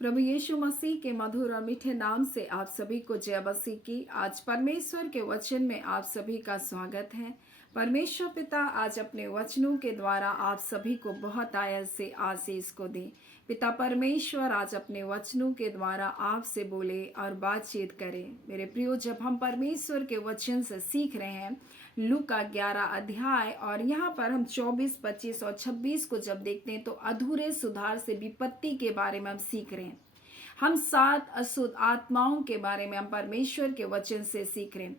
प्रभु यीशु मसीह के मधुर और मीठे नाम से आप सभी को जय मसीह की। आज परमेश्वर के वचन में आप सभी का स्वागत है। परमेश्वर पिता आज अपने वचनों के द्वारा आप सभी को बहुत आयत से आशीष को दे। पिता परमेश्वर आज अपने वचनों के द्वारा आपसे बोले और बातचीत करे। मेरे प्रियो, जब हम परमेश्वर के वचन से सीख रहे हैं लूका 11 अध्याय और यहाँ पर हम 24, 25 और 26 को जब देखते हैं तो अधूरे सुधार से विपत्ति के बारे में हम सीख रहे हैं। हम 7 अशुद्ध आत्माओं के बारे में हम परमेश्वर के वचन से सीख रहे हैं।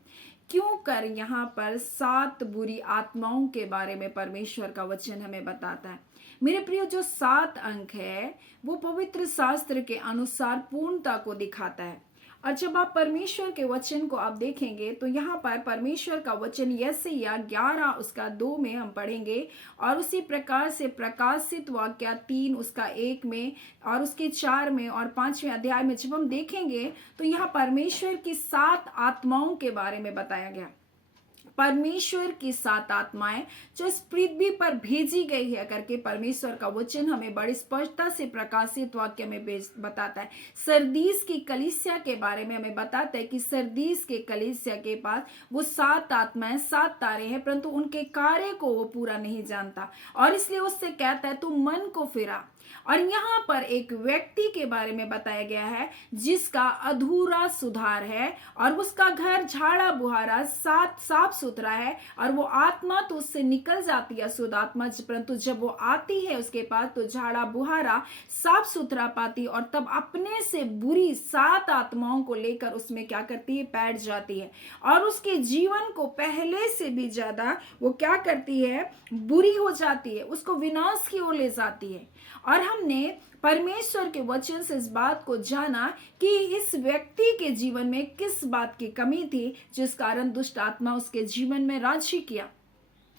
क्यों कर यहाँ पर 7 बुरी आत्माओं के बारे में परमेश्वर का वचन हमें बताता है। मेरे प्रियो, जो 7 अंक है वो पवित्र शास्त्र के अनुसार पूर्णता को दिखाता है। और जब आप परमेश्वर के वचन को आप देखेंगे तो यहाँ पर परमेश्वर का वचन यशायाह 11 उसका 2 में हम पढ़ेंगे और उसी प्रकार से प्रकाशित वाक्य 3 उसका 1 में और उसके 4 में और 5वें अध्याय में जब हम देखेंगे तो यहाँ परमेश्वर की 7 आत्माओं के बारे में बताया गया। परमेश्वर की 7 आत्माएं जो इस पृथ्वी पर भेजी गई है करके परमेश्वर का वचन हमें बड़ी स्पष्टता से प्रकाशित वाक्य में बताता है। सरदीस की कलीसिया के बारे में हमें बताता है कि सरदीस के कलीसिया के पास वो 7 आत्माएं 7 तारे हैं, परंतु उनके कार्य को वो पूरा नहीं जानता और इसलिए उससे कहता है तू मन को फिरा। और यहाँ पर एक व्यक्ति के बारे में बताया गया है जिसका अधूरा सुधार है और उसका घर झाड़ा बुहारा साफ सुथरा है और वो आत्मा तो उससे निकल जाती है शुद्ध आत्मा, परंतु जब वो आती है उसके पास तो झाड़ा बुहारा साफ सुथरा पाती और तब अपने से बुरी 7 आत्माओं को लेकर उसमें क्या करती है, बैठ जाती है और उसके जीवन को पहले से भी ज्यादा वो क्या करती है, बुरी हो जाती है, उसको विनाश की ओर ले जाती है। और हमने परमेश्वर के वचन से इस बात को जाना कि इस व्यक्ति के जीवन में किस बात की कमी थी जिस कारण दुष्ट आत्मा उसके जीवन में राज्य किया।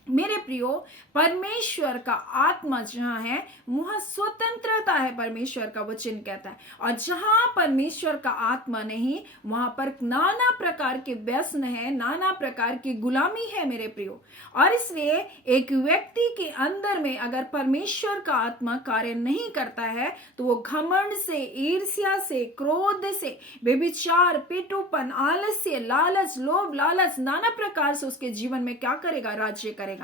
मेरे प्रियो, परमेश्वर का आत्मा जहां है वहां स्वतंत्रता है, परमेश्वर का वचन कहता है, और जहां परमेश्वर का आत्मा नहीं वहां पर नाना प्रकार के व्यसन है, नाना प्रकार की गुलामी है मेरे प्रियो। और इसलिए एक व्यक्ति के अंदर में अगर परमेश्वर का आत्मा कार्य नहीं करता है तो वो घमंड से, ईर्ष्या से, क्रोध से, व्यभिचार, पेटूपन, आलस्य, लालच, लोभ लालच, नाना प्रकार से उसके जीवन में क्या करेगा, राज्य करेगा।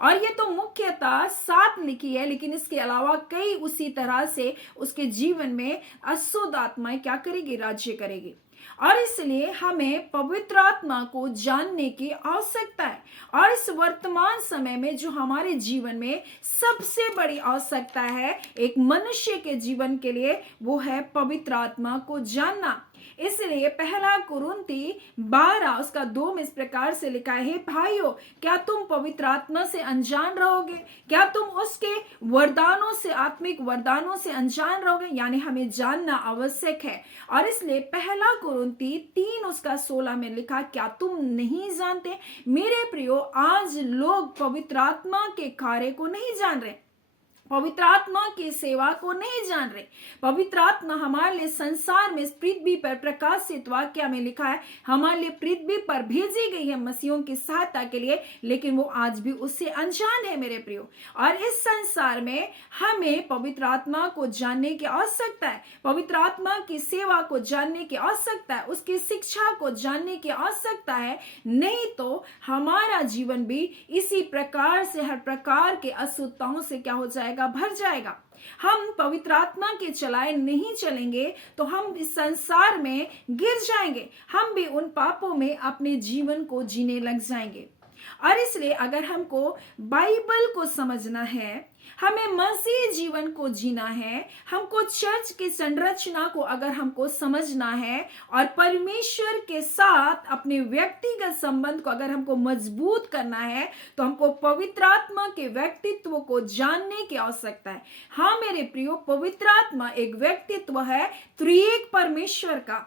और ये तो मुख्यतः 7 लिखी है, लेकिन इसके अलावा कई उसी तरह से उसके जीवन में अशुद्ध आत्माएं क्या करेगी, राज्य करेगी। और इसलिए हमें पवित्र आत्मा को जानने की आवश्यकता है। और इस वर्तमान समय में जो हमारे जीवन में सबसे बड़ी आवश्यकता है एक मनुष्य के जीवन के लिए, वो है पवित्र आत्मा को जानना। इसलिए 1 कुरिन्थी 12 उसका 2 में इस प्रकार से लिखा है, भाइयों क्या तुम पवित्र आत्मा से अनजान रहोगे? क्या तुम उसके वरदानों से, आत्मिक वरदानों से अनजान रहोगे? यानी हमें जानना आवश्यक है। और इसलिए 1 कुरिन्थी 3 उसका 16 में लिखा, क्या तुम नहीं जानते? मेरे प्रियो, आज लोग पवित्र आत्मा के कार्य को नहीं जान रहे, पवित्र आत्मा की सेवा को नहीं जान रहे। पवित्र आत्मा हमारे लिए संसार में, इस पृथ्वी पर प्रकाशित वाक्य में लिखा है, हमारे लिए पृथ्वी पर भेजी गई है मसीहों की सहायता के लिए, लेकिन वो आज भी उससे अनजान है मेरे प्रियो। और इस संसार में हमें पवित्र आत्मा को जानने की आवश्यकता है, पवित्र आत्मा की सेवा को जानने की आवश्यकता है, उसकी शिक्षा को जानने की आवश्यकता है। नहीं तो हमारा जीवन भी इसी प्रकार से हर प्रकार के अशुद्धताओं से क्या हो जाएगा, भर जाएगा। हम पवित्र आत्मा के चलाए नहीं चलेंगे तो हम इस संसार में गिर जाएंगे, हम भी उन पापों में अपने जीवन को जीने लग जाएंगे। और इसलिए अगर हमको बाइबल को समझना है, हमें मसीह जीवन को जीना है, हमको चर्च की संरचना को अगर हमको समझना है और परमेश्वर के साथ अपने व्यक्तिगत संबंध को अगर हमको मजबूत करना है तो हमको पवित्र आत्मा के व्यक्तित्व को जानने की आवश्यकता है। हाँ मेरे प्रियो, पवित्र आत्मा एक व्यक्तित्व है त्रिएक परमेश्वर का,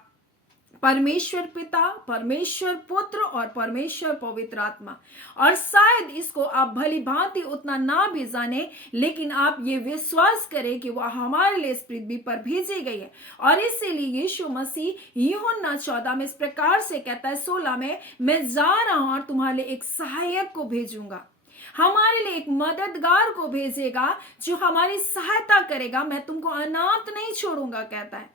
परमेश्वर पिता, परमेश्वर पुत्र और परमेश्वर पवित्र आत्मा। और शायद इसको आप भली भांति उतना ना भी जाने, लेकिन आप ये विश्वास करें कि वह हमारे लिए इस पृथ्वी पर भेजी गई है। और इसीलिए यीशु मसीह यूहन्ना 14 में इस प्रकार से कहता है 16 में, मैं जा रहा हूं और तुम्हारे लिए एक सहायक को भेजूंगा, हमारे लिए एक मददगार को भेजेगा जो हमारी सहायता करेगा। मैं तुमको अनाथ नहीं नहीं छोड़ूंगा कहता है।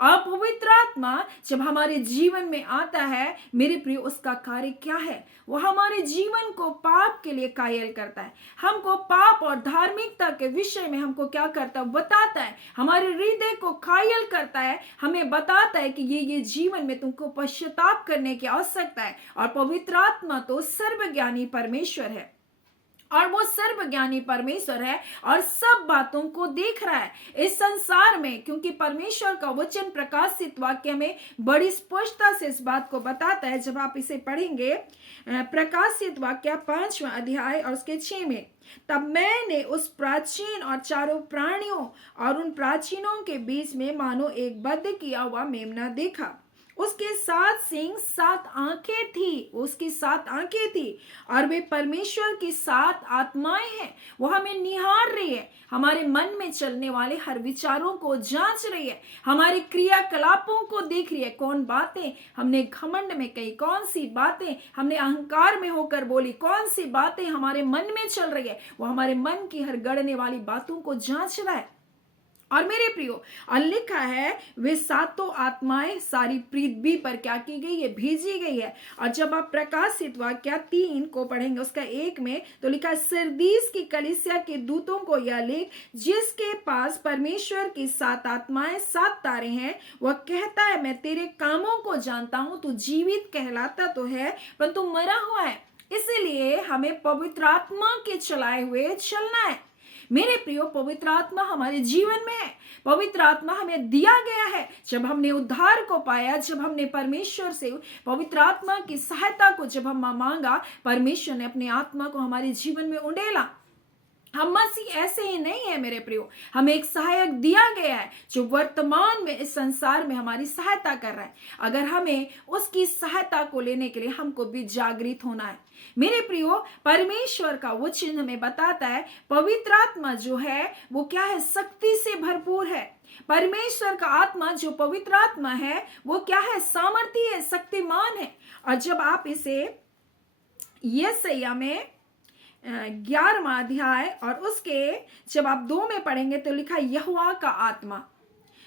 और पवित्र आत्मा जब हमारे जीवन में आता है मेरे प्रिय, उसका कार्य क्या है? वो हमारे जीवन को पाप के लिए कायल करता है, हमको पाप और धार्मिकता के विषय में हमको क्या करता है बताता है, हमारे हृदय को कायल करता है, हमें बताता है कि ये जीवन में तुमको पश्चाताप करने की आवश्यकता है। और पवित्र आत्मा तो सर्वज्ञानी परमेश्वर है, और वो सर्वज्ञानी परमेश्वर है और सब बातों को देख रहा है इस संसार में, क्योंकि परमेश्वर का वचन प्रकाशित वाक्य में बड़ी स्पष्टता से इस बात को बताता है। जब आप इसे पढ़ेंगे प्रकाशित वाक्य 5वां अध्याय और उसके 6 में, तब मैंने उस प्राचीन और चारों प्राणियों और उन प्राचीनों के बीच में मानो एक बद्ध किया हुआ मेमना देखा। उसके 7 सींग 7 आंखें थी, उसकी 7 आंखें थी, और वे परमेश्वर की 7 आत्माएं हैं। वो हमें निहार रही है, हमारे मन में चलने वाले हर विचारों को जांच रही है, हमारे क्रियाकलापों को देख रही है। कौन बातें हमने घमंड में कही, कौन सी बातें हमने अहंकार में होकर बोली, कौन सी बातें हमारे मन में चल रही है, वो हमारे मन की हर गड़ने वाली बातों को जांच रहा है। और मेरे प्रियो, और लिखा है वे 7 आत्माएं सारी पृथ्वी पर क्या की गई है, भेजी गई है। और जब आप प्रकाशित वाक्य 3 को पढ़ेंगे उसका 1 में, तो लिखा है सरदीस की कलीसिया के दूतों को यह लिख, जिसके पास परमेश्वर की 7 आत्माएं 7 तारे हैं, वह कहता है मैं तेरे कामों को जानता हूं, तू जीवित कहलाता तो है पर तू मरा हुआ है, इसीलिए हमें पवित्र आत्मा के चलाए हुए चलना है। मेरे प्रियो, पवित्र आत्मा हमारे जीवन में है, पवित्र आत्मा हमें दिया गया है। जब हमने उद्धार को पाया, जब हमने परमेश्वर से पवित्र आत्मा की सहायता को जब हम मांगा, परमेश्वर ने अपने आत्मा को हमारे जीवन में उंडेला। हम मसीह ऐसे ही नहीं है मेरे प्रियो, हमें एक सहायक दिया गया है जो वर्तमान में इस संसार में हमारी सहायता कर रहा है। अगर हमें उसकी सहायता को लेने के लिए हमको भी जागृत होना है। मेरे प्रियो, परमेश्वर का वचन हमें बताता है पवित्र आत्मा जो है वो क्या है, शक्ति से भरपूर है। परमेश्वर का आत्मा जो पवित्र आत्मा है वो क्या है, सामर्थी है, शक्तिमान है। और जब आप इसे यशायाह में 11वां अध्याय और उसके जब आप 2 में पढ़ेंगे तो लिखा यहोवा का आत्मा,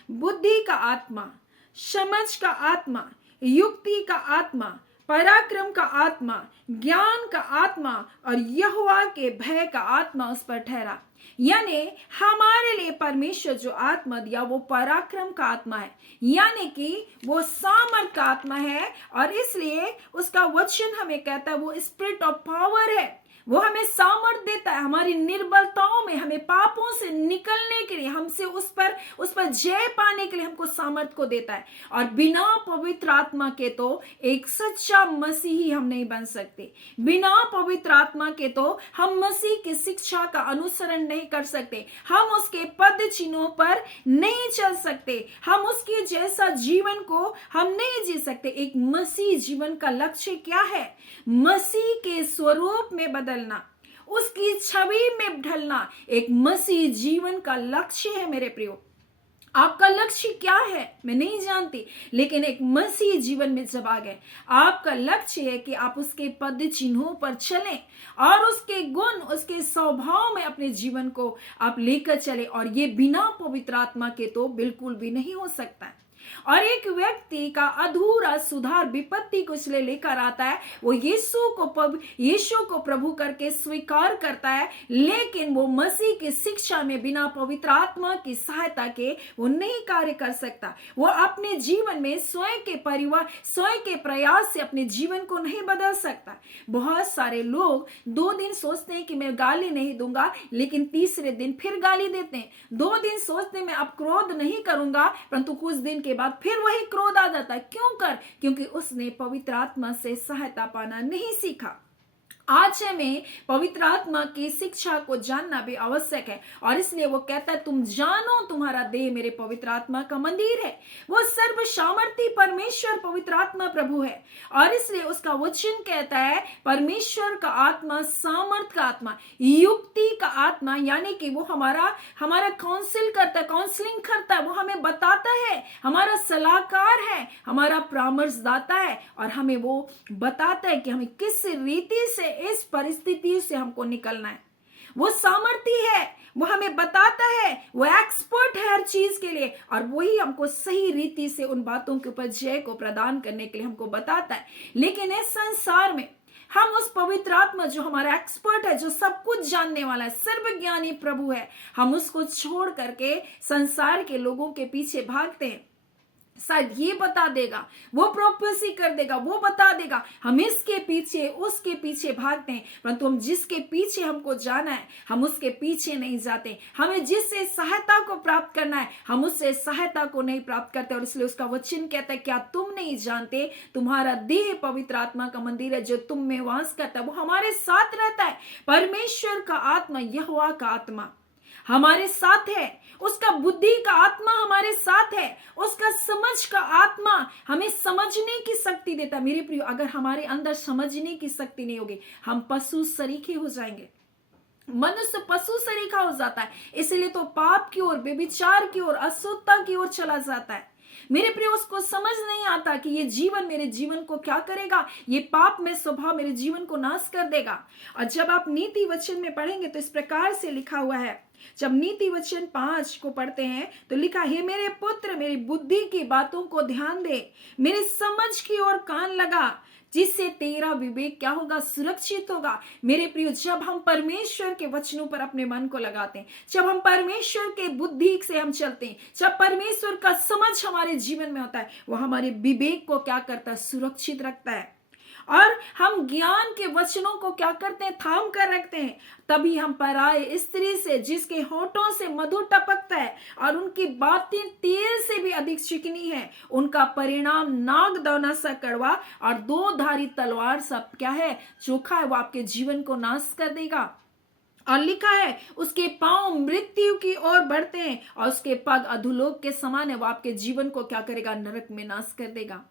बुद्धि का आत्मा, समझ का आत्मा, युक्ति का आत्मा, पराक्रम का आत्मा, ज्ञान का आत्मा और यहोवा के भय का आत्मा उस पर ठहरा। यानी हमारे लिए परमेश्वर जो आत्मा दिया वो पराक्रम का आत्मा है, यानी कि वो सामर्थ का आत्मा है। और इसलिए उसका वचन हमें कहता है वो स्पिरिट ऑफ पावर है, वो हमें सामर्थ देता है हमारी निर्बलताओं में, हमें पापों से निकलने के लिए, हमसे उस पर जय पाने के लिए हमको सामर्थ को देता है। और बिना पवित्र आत्मा के तो एक सच्चा मसीही हम नहीं बन सकते, बिना पवित्र आत्मा के तो हम मसीह की शिक्षा का अनुसरण नहीं कर सकते, हम उसके पद चिन्हों पर नहीं चल सकते, हम उसके जैसा जीवन को हम नहीं जी सकते। एक मसीह जीवन का लक्ष्य क्या है? मसीह के स्वरूप में बदलना, उसकी छवि में ढलना एक मसीह जीवन का लक्ष्य है। मेरे प्रियो, आपका लक्ष्य क्या है मैं नहीं जानती, लेकिन एक मसीह जीवन में जब आ गए, आपका लक्ष्य है कि आप उसके पद चिन्हों पर चलें और उसके गुण, उसके स्वभाव में अपने जीवन को आप लेकर चले। और ये बिना पवित्र आत्मा के तो बिल्कुल भी नहीं हो सकता है। और एक व्यक्ति का अधूरा सुधार विपत्ति को इसलिए लेकर आता है, वो यीशु को प्रभु करके स्वीकार करता है, लेकिन वो मसीह की शिक्षा में बिना पवित्र आत्मा की सहायता के वो नहीं कार्य कर सकता। वो अपने जीवन में स्वयं के परिवार, स्वयं के प्रयास से अपने जीवन को नहीं बदल सकता। बहुत सारे लोग 2 दिन सोचते हैं कि मैं गाली नहीं दूंगा, लेकिन तीसरे दिन फिर गाली देते हैं। 2 दिन सोचते हैं मैं अब क्रोध नहीं करूंगा, परंतु कुछ दिन के बाद फिर वही क्रोध आ जाता है। क्योंकि उसने पवित्र आत्मा से सहायता पाना नहीं सीखा। आज हमें पवित्र आत्मा की शिक्षा को जानना भी आवश्यक है। और इसलिए वो कहता है तुम जानो तुम्हारा देह मेरे पवित्र आत्मा का मंदिर है। वो सर्व सामर्थी परमेश्वर पवित्र आत्मा प्रभु है, और इसलिए उसका वचन कहता है परमेश्वर का आत्मा सामर्थ का आत्मा, युक्ति का आत्मा, यानी कि वो हमारा काउंसलिंग करता है, वो हमें बताता है, हमारा सलाहकार है, हमारा परामर्शदाता है, और हमें वो बताता है कि हमें किस रीति से इस परिस्थिति से हमको निकलना है। वो सामर्थी है, वो हमें बताता है, वो एक्सपर्ट है हर चीज के लिए, और वही हमको सही रीति से उन बातों के ऊपर जय को प्रदान करने के लिए हमको बताता है। लेकिन इस संसार में हम उस पवित्र आत्मा जो हमारा एक्सपर्ट है, जो सब कुछ जानने वाला है, सर्वज्ञानी प्रभु है, हम उसको छोड़ करके संसार के लोगों के पीछे भागते हैं। शायद ये बता देगा, वो प्रोफेसी कर देगा, वो बता देगा, हम इसके पीछे उसके पीछे भागते हैं, परंतु हम जिसके पीछे हमको जाना है हम उसके पीछे नहीं जाते। हमें जिससे सहायता को प्राप्त करना है हम उससे सहायता को नहीं प्राप्त करते। और इसलिए उसका वचन कहता है, क्या तुम नहीं जानते तुम्हारा देह पवित्र आत्मा का मंदिर है जो तुम में वास करता है, वो हमारे साथ रहता है। परमेश्वर का आत्मा, यहोवा का आत्मा हमारे साथ है, उसका बुद्धि का आत्मा हमारे साथ है, उसका समझ का आत्मा हमें समझने की शक्ति देता है। मेरे प्रियो, अगर हमारे अंदर समझने की शक्ति नहीं होगी हम पशु सरीखे हो जाएंगे। मनुष्य पशु सरीखा हो जाता है, इसलिए तो पाप की ओर, व्यभिचार की ओर, अशुद्धता की ओर चला जाता है। मेरे प्रिय, उसको समझ नहीं आता कि ये जीवन मेरे जीवन को क्या करेगा, ये पाप में स्वभाव मेरे जीवन को नाश कर देगा। और जब आप नीति वचन में पढ़ेंगे तो इस प्रकार से लिखा हुआ है, जब नीति वचन 5 को पढ़ते हैं तो लिखा है, मेरे पुत्र मेरी बुद्धि की बातों को ध्यान दे, मेरे समझ की ओर कान लगा, जिससे तेरा विवेक क्या होगा, सुरक्षित होगा। मेरे प्रियो, जब हम परमेश्वर के वचनों पर अपने मन को लगाते हैं, जब हम परमेश्वर के बुद्धि से हम चलते हैं, जब परमेश्वर का समझ हमारे जीवन में होता है, वो हमारे विवेक को क्या करता है, सुरक्षित रखता है। और हम ज्ञान के वचनों को क्या करते हैं, थाम कर रखते हैं। तभी हम पराये स्त्री से, जिसके होठों से मधु टपकता है और उनकी बातें तेल से भी अधिक चिकनी है, उनका परिणाम नाग दौना सा कड़वा और 2 धारी तलवार सा क्या है, चोखा है। वो आपके जीवन को नाश कर देगा। और लिखा है, उसके पांव मृत्यु की ओर बढ़ते हैं और उसके पग अधोलोक के समान है। वो आपके जीवन को क्या करेगा, नरक में नाश कर देगा।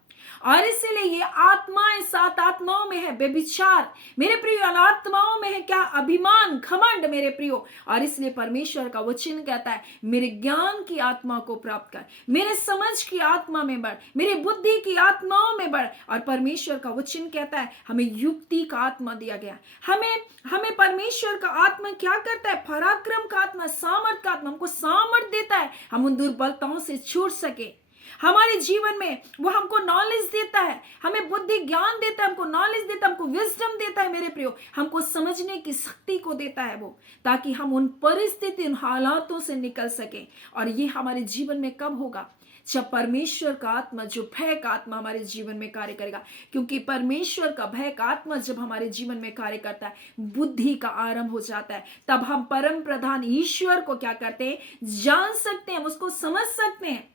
और इसीलिए ये आत्माएं 7 आत्माओं में है व्यभिचार, मेरे प्रियो, आत्माओं में है क्या, अभिमान, घमंड, मेरे प्रियो। और इसलिए परमेश्वर का वचन कहता है, मेरे ज्ञान की आत्मा को प्राप्त कर, मेरे समझ की आत्मा में बढ़, मेरे बुद्धि की आत्माओं में बढ़। और परमेश्वर का वचन कहता है, हमें युक्ति का आत्मा दिया गया। हमें परमेश्वर का आत्मा क्या करता है, पराक्रम का आत्मा, सामर्थ का आत्मा, हमको सामर्थ देता है हम उन दुर्बलताओं से छूट सके। हमारे जीवन में वो हमको नॉलेज देता है, हमें बुद्धि ज्ञान देता है, हमको नॉलेज देता है, हमको विजडम देता है, मेरे प्रियो, हमको समझने की शक्ति को देता है वो, ताकि हम उन परिस्थिति, उन हालातों से निकल सके। और ये हमारे जीवन में कब होगा, जब परमेश्वर का आत्मा, जो भय का आत्मा हमारे जीवन में कार्य करेगा। क्योंकि परमेश्वर का भय का आत्मा जब हमारे जीवन में कार्य करता है, बुद्धि का आरंभ हो जाता है। तब हम परम प्रधान ईश्वर को क्या करते हैं, जान सकते हैं, हम उसको समझ सकते हैं।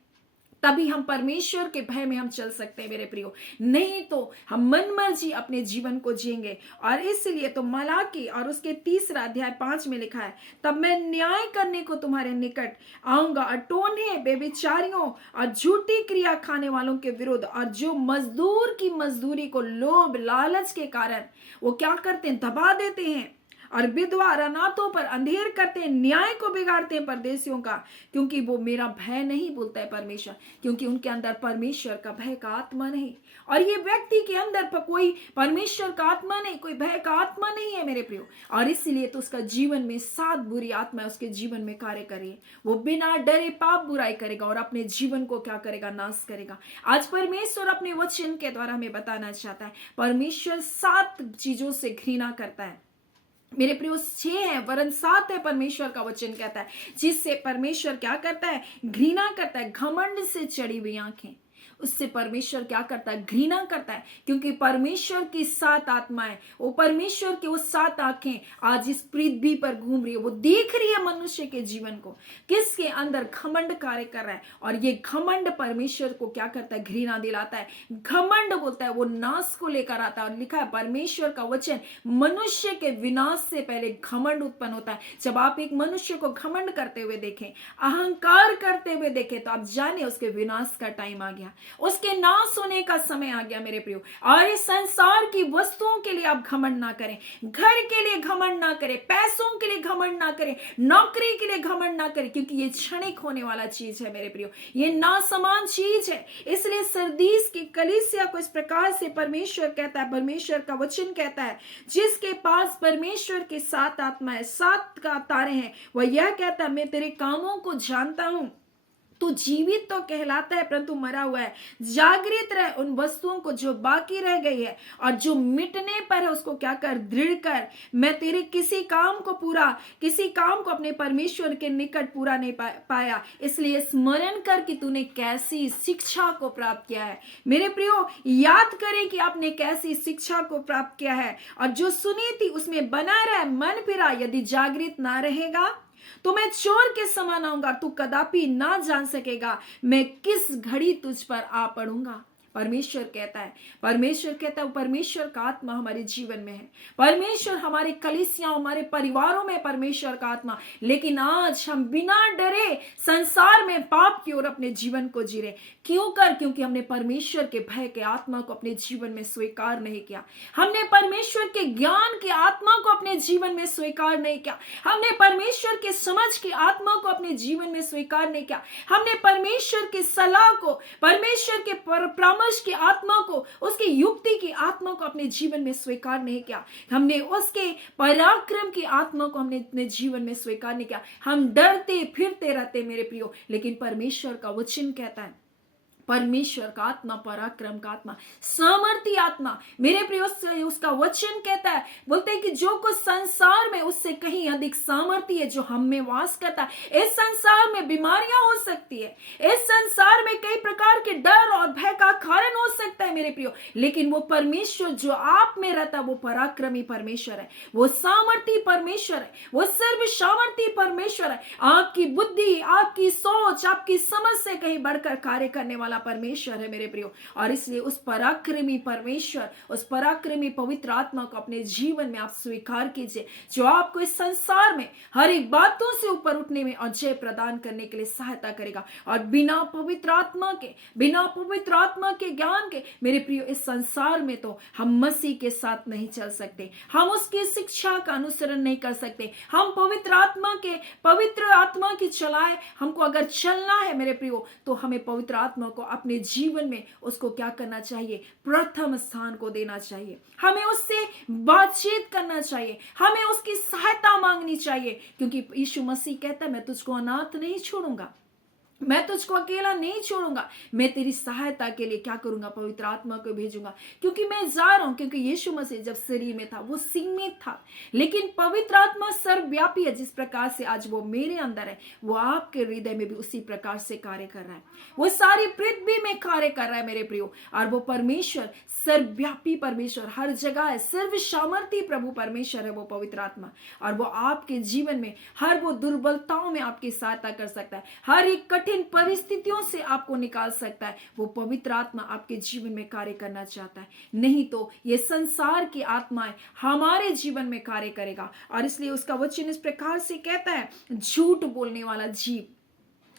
तभी हम परमेश्वर के भय में हम चल सकते हैं, मेरे प्रियो। नहीं तो हम मन मर्जी अपने जीवन को जिएंगे। और इसलिए तो मलाकी और उसके 3 अध्याय 5 में लिखा है, तब मैं न्याय करने को तुम्हारे निकट आऊंगा और टोन्हे, बेविचारियों और झूठी क्रिया खाने वालों के विरुद्ध, और जो मजदूर की मजदूरी को लोभ लालच के कारण वो क्या करते हैं, दबा देते हैं, और विधवा और अनाथों पर अंधेर करते हैं, न्याय को बिगाड़ते हैं परदेशियों का, क्योंकि वो मेरा भय नहीं बोलता है परमेश्वर, क्योंकि उनके अंदर परमेश्वर का भय का आत्मा नहीं। और ये व्यक्ति के अंदर कोई परमेश्वर का आत्मा नहीं, कोई भय का आत्मा नहीं है, मेरे प्रियो। और इसीलिए तो उसका जीवन में 7 बुरी आत्मा उसके जीवन में कार्य करे, वो बिना डरे पाप बुराई करेगा और अपने जीवन को क्या करेगा, नाश करेगा। आज परमेश्वर अपने वचन के द्वारा हमें बताना चाहता है, परमेश्वर 7 चीजों से घृणा करता है, मेरे प्रियो। 6 है वरन 7 है, परमेश्वर का वचन कहता है, जिससे परमेश्वर क्या करता है, घृणा करता है। घमंड से चढ़ी हुई आंखें, उससे परमेश्वर क्या करता है, घृणा करता है। क्योंकि परमेश्वर की 7 आत्माएं, वो परमेश्वर की वो 7 आंखें आज इस पृथ्वी पर घूम रही है, वो देख रही है मनुष्य के जीवन को, किसके अंदर घमंड कार्य कर रहा है। और ये घमंड परमेश्वर को क्या करता है, घृणा दिलाता है। घमंड बोलता है वो नाश को लेकर आता है। और लिखा है परमेश्वर का वचन, मनुष्य के विनाश से पहले घमंड उत्पन्न होता है। जब आप एक मनुष्य को घमंड करते हुए देखें, अहंकार करते हुए देखें, तो आप जाने उसके विनाश का टाइम आ गया। उसके नाश होने का समय आ गया मेरे प्रियो। और इस संसार की वस्तुओं के लिए आप घमंड ना करें, घर के लिए घमंड ना करें, पैसों के लिए घमंड ना करें, नौकरी के लिए घमंड ना करें, क्योंकि ये क्षणिक होने वाला चीज है मेरे प्रियो, ये नासमान चीज है। इसलिए सरदीस की कलीसिया को इस प्रकार से परमेश्वर कहता है, परमेश्वर का वचन कहता है, जिसके पास परमेश्वर के 7 आत्मा है, 7 का तारे हैं, वह यह कहता है, मैं तेरे कामों को जानता हूं, तू जीवित तो कहलाता है परंतु मरा हुआ है। जागृत रह, उन वस्तुओं को जो बाकी रह गई है और जो मिटने पर है उसको क्या कर, दृढ़ कर। मैं तेरे किसी काम को अपने परमेश्वर के निकट पूरा नहीं पाया, इसलिए स्मरण कर कि तूने कैसी शिक्षा को प्राप्त किया है। मेरे प्रियो, याद करें कि आपने कैसी शिक्षा को प्राप्त किया है और जो सुनी थी उसमें बना रहे, मन फिरा। यदि जागृत ना रहेगा तो मैं चोर के समान आऊंगा, तू कदापि ना जान सकेगा मैं किस घड़ी तुझ पर आ पड़ूंगा। परमेश्वर कहता है परमेश्वर का आत्मा हमारे जीवन में है, परमेश्वर हमारे कलीसियां, हमारे परिवारों में परमेश्वर का आत्मा। लेकिन आज हम बिना डरे संसार में पाप की ओर अपने जीवन को जी रहे। क्योंकि हमने परमेश्वर के भय के आत्मा को अपने जीवन में स्वीकार नहीं किया, हमने परमेश्वर के ज्ञान की आत्मा को अपने जीवन में स्वीकार नहीं किया, हमने परमेश्वर के समझ की आत्मा को अपने जीवन में स्वीकार नहीं किया, हमने परमेश्वर की सलाह को, परमेश्वर के परामर्श की आत्मा को, उसकी युक्ति की आत्मा को अपने जीवन में स्वीकार नहीं किया, हमने उसके पराक्रम की आत्मा को हमने अपने जीवन में स्वीकार नहीं किया। हम डरते फिरते रहते मेरे प्रियो, लेकिन परमेश्वर का वचन कहता है, परमेश्वर का आत्मा, पराक्रम का आत्मा, सामर्थी आत्मा मेरे प्रियो, उसका वचन कहता है, बोलते हैं कि जो कुछ संसार में उससे कहीं अधिक सामर्थी है जो हम में वास करता है। इस संसार में बीमारियां हो सकती है, इस संसार में कई प्रकार के डर और भय का कारण हो सकता है मेरे प्रियो, लेकिन वो परमेश्वर जो आप में रहता है वो पराक्रमी परमेश्वर है, वो सामर्थी परमेश्वर है, वो सर्व सामर्थी परमेश्वर है। आपकी बुद्धि, आपकी सोच, आपकी समझ से कहीं बढ़कर कार्य करने वाला परमेश्वर है मेरे प्रियो। और इसलिए उस पराक्रमी परमेश्वर, उस पराक्रमी पवित्र आत्मा को अपने जीवन में आप स्वीकार कीजिए, जो आपको इस संसार में हर एक बातों से ऊपर उठने में और जय प्रदान करने के लिए सहायता करेगा। और बिना पवित्र आत्मा के ज्ञान के मेरे प्रियो, इस संसार में तो हम मसीह के साथ नहीं चल सकते, हम उसकी शिक्षा का अनुसरण नहीं कर सकते। हम पवित्र आत्मा की चलाए हमको अगर चलना है मेरे प्रियो, तो हमें पवित्र आत्मा को अपने जीवन में उसको क्या करना चाहिए, प्रथम स्थान को देना चाहिए। हमें उससे बातचीत करना चाहिए, हमें उसकी सहायता मांगनी चाहिए, क्योंकि यीशु मसीह कहता है, मैं तुझको अनाथ नहीं छोड़ूंगा, मैं तुझको अकेला नहीं छोड़ूंगा, मैं तेरी सहायता के लिए क्या करूंगा, पवित्र आत्मा को भेजूंगा। क्योंकि मैं जा रहा हूं, क्योंकि यीशु मसीह जब शरीर में था वो सीमित था, लेकिन पवित्र आत्मा सर्वव्यापी है। जिस प्रकार से आज वो मेरे अंदर है, वो आपके हृदय में भी उसी प्रकार से कार्य कर रहा है, वो सारी पृथ्वी में कार्य कर रहा है मेरे प्रियो। और वो परमेश्वर, सर्वव्यापी परमेश्वर, हर जगह है, सर्व सामर्थी प्रभु परमेश्वर है वो पवित्र आत्मा। और वो आपके जीवन में हर वो दुर्बलताओं में आपकी सहायता कर सकता है, हर एक कठिन परिस्थितियों से आपको निकाल सकता है। वो पवित्र आत्मा आपके जीवन में कार्य करना चाहता है, नहीं तो ये संसार की आत्माएं हमारे जीवन में कार्य करेगा। और इसलिए उसका वचन इस प्रकार से कहता है, झूठ बोलने वाला जीव,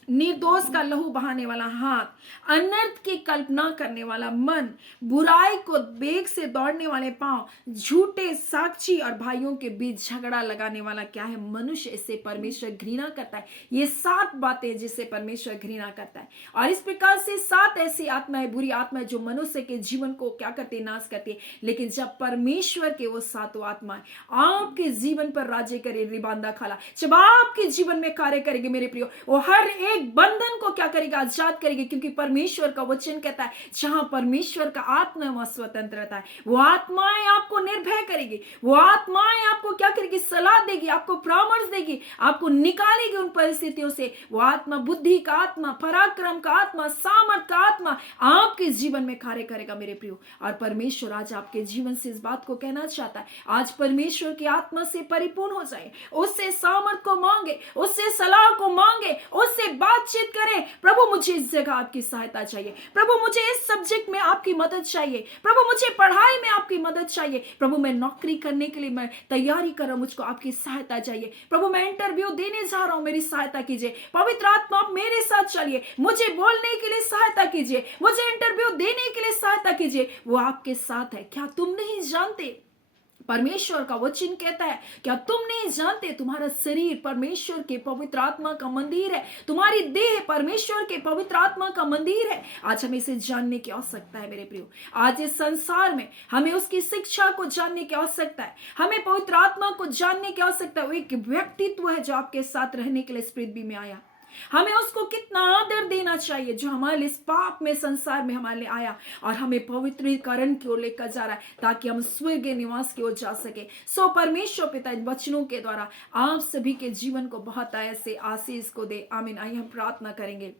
निर्दोष का लहू बहाने वाला हाथ, अनर्थ की कल्पना करने वाला मन, बुराई को वेग से दौड़ने वाले पांव, झूठे साक्षी और भाइयों के बीच झगड़ा लगाने वाला क्या है, मनुष्य, इससे परमेश्वर घृणा करता है। ये 7 बातें जिससे परमेश्वर घृणा करता है। और इस प्रकार से 7 ऐसी आत्माएं, बुरी आत्माएं जो मनुष्य के जीवन को क्या करती है, नाश करती है। लेकिन जब परमेश्वर के वो 7 आत्माएं आपके जीवन पर राज्य करे, रिबांदा खाला, जब आपके जीवन में कार्य करेगी मेरे प्रियो, वो हर एक बंधन को क्या करेगा, आजाद करेगी। क्योंकि परमेश्वर का वचन कहता है, जहां परमेश्वर का आत्मा है वहां स्वतंत्रता है। वो आत्माएं आपको निर्भय करेगी, वो आत्माएं आपको क्या करेगी, सलाह देगी, आपको परामर्श देगी, आपको निकालेगी उन परिस्थितियों से। वो आत्मा बुद्धि का आत्मा, पराक्रम का आत्मा, सामर्थ का आत्मा आपके जीवन में कार्य करेगा मेरे प्रियो। और परमेश्वर आज आपके जीवन से इस बात को कहना चाहता है, आज परमेश्वर की आत्मा से परिपूर्ण हो जाए, उससे सामर्थ को मांगे, उससे सलाह को मांगे, उससे बातचीत करें, प्रभु मुझे इस जगह आपकी सहायता चाहिए, प्रभु मुझे इस सब्जेक्ट में आपकी मदद चाहिए, प्रभु मुझे पढ़ाई में आपकी मदद चाहिए, प्रभु मैं नौकरी करने के लिए मैं तैयारी कर रहा हूं, मुझको आपकी सहायता चाहिए, प्रभु मैं इंटरव्यू देने जा रहा हूं, मेरी सहायता कीजिए, पवित्र आत्मा आप मेरे साथ चलिए, मुझे बोलने के लिए सहायता कीजिए, मुझे इंटरव्यू देने के लिए सहायता कीजिए। वो आपके साथ है। क्या तुम नहीं जानते? परमेश्वर का वचन कहता है, क्या तुम नहीं जानते तुम्हारा शरीर परमेश्वर के पवित्र आत्मा का मंदिर है, तुम्हारी देह परमेश्वर के पवित्र आत्मा का मंदिर है। आज हमें इसे जानने की आवश्यकता है मेरे प्रियो। आज इस संसार में हमें उसकी शिक्षा को जानने की आवश्यकता है, हमें पवित्र आत्मा को जानने की आवश्यकता है। वो एक व्यक्तित्व है जो आपके साथ रहने के लिए इस पृथ्वी में आया। हमें उसको कितना आदर देना चाहिए जो हमारे इस पाप में संसार में हमारे लिए आया और हमें पवित्रीकरण की ओर लेकर जा रहा है, ताकि हम स्वर्गीय निवास की ओर जा सके। सो परमेश्वर पिता इन वचनों के द्वारा आप सभी के जीवन को बहुत ऐसे आशीष को दे। आमीन। आइए हम प्रार्थना करेंगे।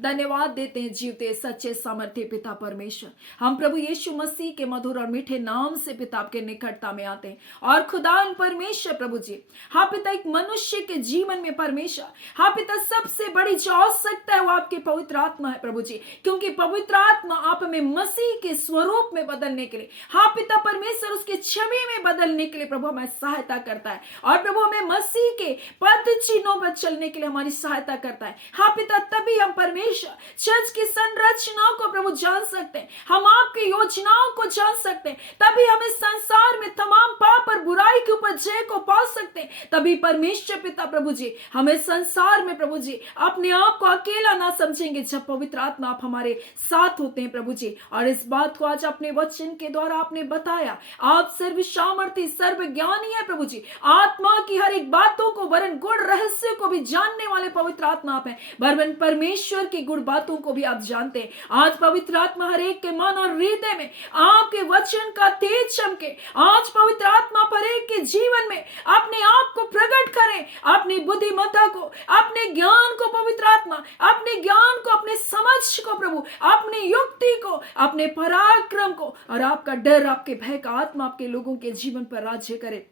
धन्यवाद देते हैं जीवते सच्चे सामर्थ्य पिता परमेश्वर, हम प्रभु यीशु मसीह के मधुर और मीठे नाम से पिता आपके निकटता में आते हैं। और खुदा परमेश्वर प्रभु जी, हाँ पिता, एक मनुष्य के जीवन में परमेश्वर, हाँ पिता, सबसे बड़ी जो आवश्यकता है वो आपके पवित्र आत्मा है प्रभु जी, क्योंकि पवित्र आत्मा आप में मसीह के स्वरूप में बदलने के लिए, हाँ पिता परमेश्वर, उसके छवि में बदलने के लिए प्रभु हमें सहायता करता है। और प्रभु हमें मसीह के पद चिन्हों पर चलने के लिए हमारी सहायता करता है। हाँ पिता, तभी हम परमेश्वर चर्च की संरचनाओं को प्रभु जान सकते हैं, हम आपकी योजनाओं को जान सकते हैं, तभी हम इस संसार में तमाम पाप और बुराई के ऊपर जय को पा सकते हैं। तभी परमेश्वर पिता प्रभु जी हमें संसार में प्रभु जी अपने आप को अकेला ना समझेंगे, जब पवित्र आत्मा आप हमारे साथ होते हैं प्रभु जी। और इस बात को आज अपने वचन के द्वारा आपने बताया, आप सर्व सामर्थी सर्व ज्ञानी है प्रभु जी, आत्मा की हर एक बातों को वरन गुण रहस्य को भी जानने वाले पवित्र आत्मा आप हैं। वरन परमेश्वर की गुण बातों को भी आप जानते हैं। आज पवित्र आत्मा हर एक के मन और हृदय में आपके वचन का तेज चमके। आज पवित्र आत्मा हर एक के जीवन में अपने आप को प्रकट करें, अपनी बुद्धिमत्ता को, अपने ज्ञान को पवित्र आत्मा, अपने ज्ञान को, अपने समझ को प्रभु, अपनी युक्ति को, अपने पराक्रम को, और आपका डर, आपके भय का आत्मा आपके लोगों के जीवन पर राज्य करे।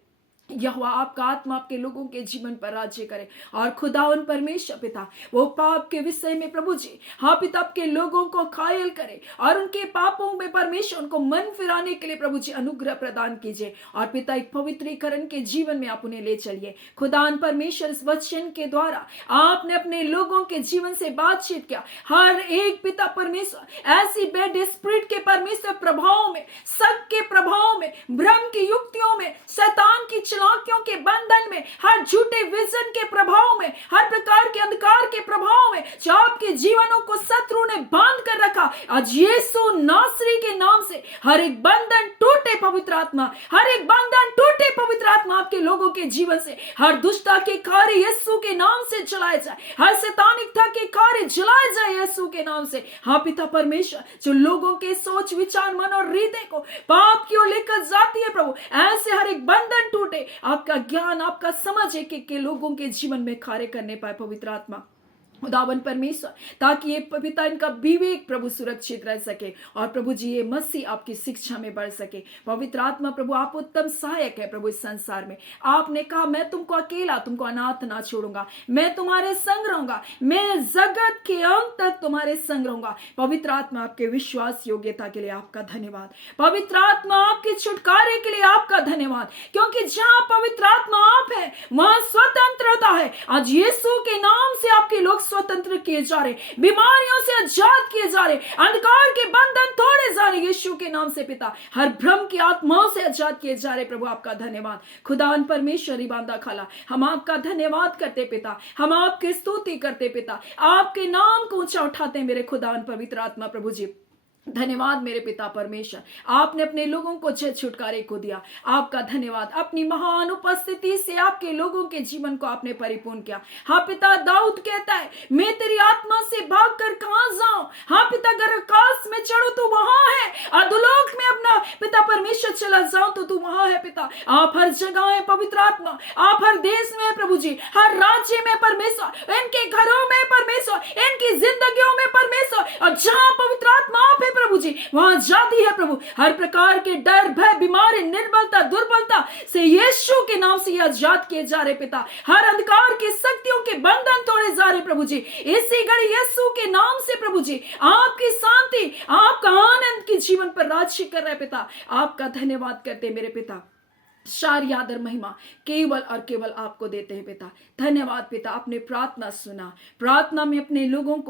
यहोवा आपका आत्मा आपके लोगों के जीवन पर राज्य करे। और खुदावन परमेश्वर पिता, वो पाप के विषय में प्रभु जी, हाँ पिता, आपके लोगों को घायल करे और उनके पापों में परमेश्वर उनको मन फिराने के लिए प्रभु जी अनुग्रह प्रदान कीजिए। और पिता, एक पवित्रीकरण के जीवन में आप उन्हें ले चलिए। खुदावन परमेश्वर, इस वचन के द्वारा आपने अपने लोगों के जीवन से बातचीत किया। हर एक पिता परमेश्वर ऐसी बैड स्पिरिट के परमेश्वर प्रभाव में, शक के प्रभाव में, भ्रम की युक्तियों में, शैतान की चलाकियों के बंधन में, हर झूठे विजन के प्रभाव में, हर प्रकार के अंधकार के प्रभाव में जो आपके जीवनों को शत्रु ने बांध कर रखा, आज यीशु नासरी के नाम से हर एक बंधन टूटे पवित्र आत्मा, हर एक बंधन टूटे पवित्र आत्मा आपके लोगों के जीवन से। हर दुष्टता के कार्य यीशु के नाम से चलाए जाए, हर शैतानिकता के कार्य जलाए जाए यीशु के नाम से। हाँ पिता परमेश्वर, जो लोगों के सोच विचार मन और हृदय को पाप की ओर लेकर जाती है प्रभु, ऐसे हर एक बंधन टूटे, आपका ज्ञान, आपका समझ एक एक के लोगों के जीवन में कार्य करने पाए पवित्र आत्मा। खुदावन परमेश्वर, ताकि ये पिता, इनका विवेक प्रभु सुरक्षित रह सके और प्रभु जी ये मसीह आपकी शिक्षा में बढ़ सके। पवित्र आत्मा प्रभु, आप उत्तम सहायक है प्रभु इस संसार में। आपने कहा, मैं तुमको अकेला, तुमको अनाथ ना छोड़ूंगा, मैं तुम्हारे संग रहूंगा, मैं जगत के अंत तक तुम्हारे संग रहूंगा। पवित्र आत्मा, आपके विश्वास योग्यता के लिए आपका धन्यवाद। पवित्र आत्मा, आपके छुटकारे के लिए आपका धन्यवाद, क्योंकि जहां पवित्र आत्मा आप है वहां स्वतंत्रता है। आज यीशु के नाम से आपके लोग स्वतंत्र किए जा रहे, बीमारियों से आजाद किए जा रहे, अंधकार के बंधन तोड़े जा रहे यीशु के नाम से पिता, हर भ्रम की आत्माओं से आजाद किए जा रहे प्रभु, आपका धन्यवाद। खुदान परमेश्वरी बांदा खाला, हम आपका धन्यवाद करते पिता, हम आपकी स्तुति करते पिता, आपके नाम को ऊंचा उठाते मेरे खुदान पवित्र आत्मा प्रभु जी। धन्यवाद मेरे पिता परमेश्वर, आपने अपने लोगों को जय छुटकारे को दिया, आपका धन्यवाद। अपनी महान उपस्थिति से आपके लोगों के जीवन को आपने परिपूर्ण किया। हाँ पिता, दाऊद कहता है, मैं तेरी आत्मा से भागकर कहां जाऊं। हाँ पिता, अगर आकाश में चढ़ो तो वहां है, अधोलोक में अपना पिता परमेश्वर चला जाऊं तो तू वहां है पिता। आप हर जगह है पवित्र आत्मा, आप हर देश में है प्रभु जी, हर राज्य में परमेश्वर, इनके घरों में परमेश्वर, इनकी जिंदगियों में परमेश्वर, और जहां पवित्र आत्मा आप है प्रभु जी, वहां जाती है प्रभु। हर प्रकार के डर, भय, बीमारी, निर्बलता, दुर्बलता, से यीशु के नाम से ये आजाद किए जा रहे पिता। हर अंधकार की शक्तियों के बंधन तोड़े जा रहे प्रभु जी, इसी घड़ी यीशु के नाम से प्रभु जी आपकी शांति, आपका आनंद की जीवन पर राज्य कर रहे पिता। आपका धन्यवाद करते मेरे पिता। सारी आदर महिमा केवल और केवल आपको देते हैं पिता। धन्यवाद पिता, आपने प्रार्थना सुना, प्रार्थना में अपने लोगों को